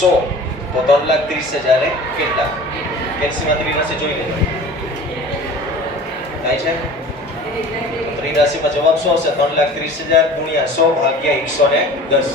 સો. તો ત્રણ લાખ ત્રીસ હજારે કેટલા? કેલ્સીમાંથી રાશિ જોઈ લેજો થાય છે? ત્રિરાશિમાં જવાબ શું હશે. ત્રણ લાખ ત્રીસ હજાર ગુણ્યા સો ભાગ્યા એકસો ને દસ.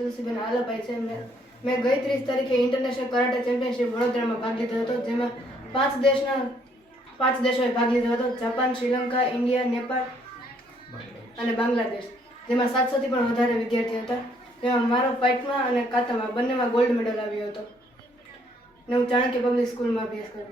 તુલસીબેન આલાભાઈ છે. મેં ગઈ ત્રીસ તારીખે ઇન્ટરનેશનલ કરાટે ચેમ્પિયનશિપ વડોદરામાં ભાગ લીધો હતો, જેમાં પાંચ દેશના પાંચ દેશોએ ભાગ લીધો હતો. જાપાન, શ્રીલંકા, ઇન્ડિયા, નેપાળ અને બાંગ્લાદેશ, જેમાં સાતસોથી પણ વધારે વિદ્યાર્થીઓ હતા. તેમાં મારો ફાઇટમાં અને કાતામાં બંનેમાં ગોલ્ડ મેડલ આવ્યો હતો. ને હું ચાણક્ય પબ્લિક સ્કૂલમાં અભ્યાસ કરું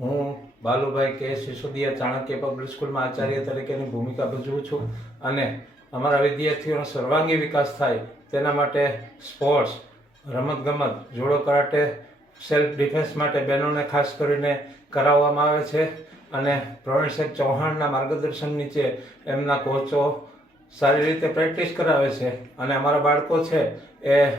હું બાલુભાઈ કે. સિસોદિયા ચાણક્ય પબ્લિક સ્કૂલમાં આચાર્ય તરીકેની ભૂમિકા ભજવું છું અને અમારા વિદ્યાર્થીઓનો સર્વાંગી વિકાસ થાય તેના માટે સ્પોર્ટ્સ, રમતગમત, જોડો, કરાટે સેલ્ફ ડિફેન્સ માટે બહેનોને ખાસ કરીને કરાવવામાં આવે છે. અને પ્રવીણસિંહ ચૌહાણના માર્ગદર્શન નીચે એમના કોચો સારી રીતે પ્રેક્ટિસ કરાવે છે. અને અમારા બાળકો છે એ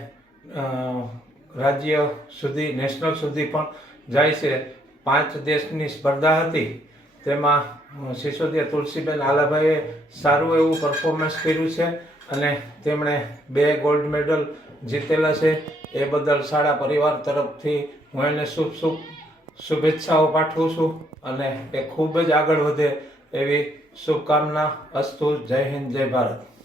રાજ્ય સુધી, નેશનલ સુધી પણ જાય છે. પાંચ દેશની સ્પર્ધા હતી. તેમાં સિસોદિયા તુલસીબેન આલાભાઈએ સારું એવું પરફોર્મન્સ કર્યું છે. અને તેમણે બે ગોલ્ડ મેડલ જીતેલા છે. એ બદલ શાળા પરિવાર તરફથી હું એને શુભ શુભ શુભેચ્છાઓ પાઠવું છું અને એ ખૂબ જ આગળ વધે એવી શુભકામના અસ્તુ. જય હિન્દ, જય ભારત.